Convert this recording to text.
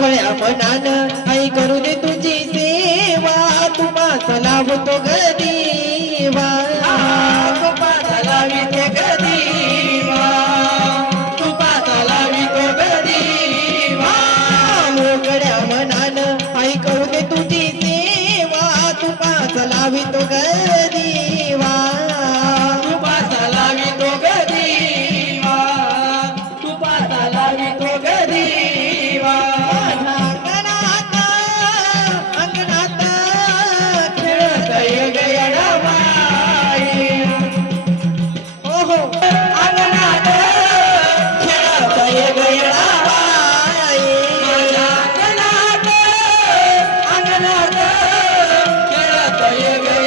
मनानं आई करू दे तुझी सेवा. तुम्हा लावतो गदीवा तुपा मोकळ्या आई करू दे तुझी सेवा. लावितो Amen.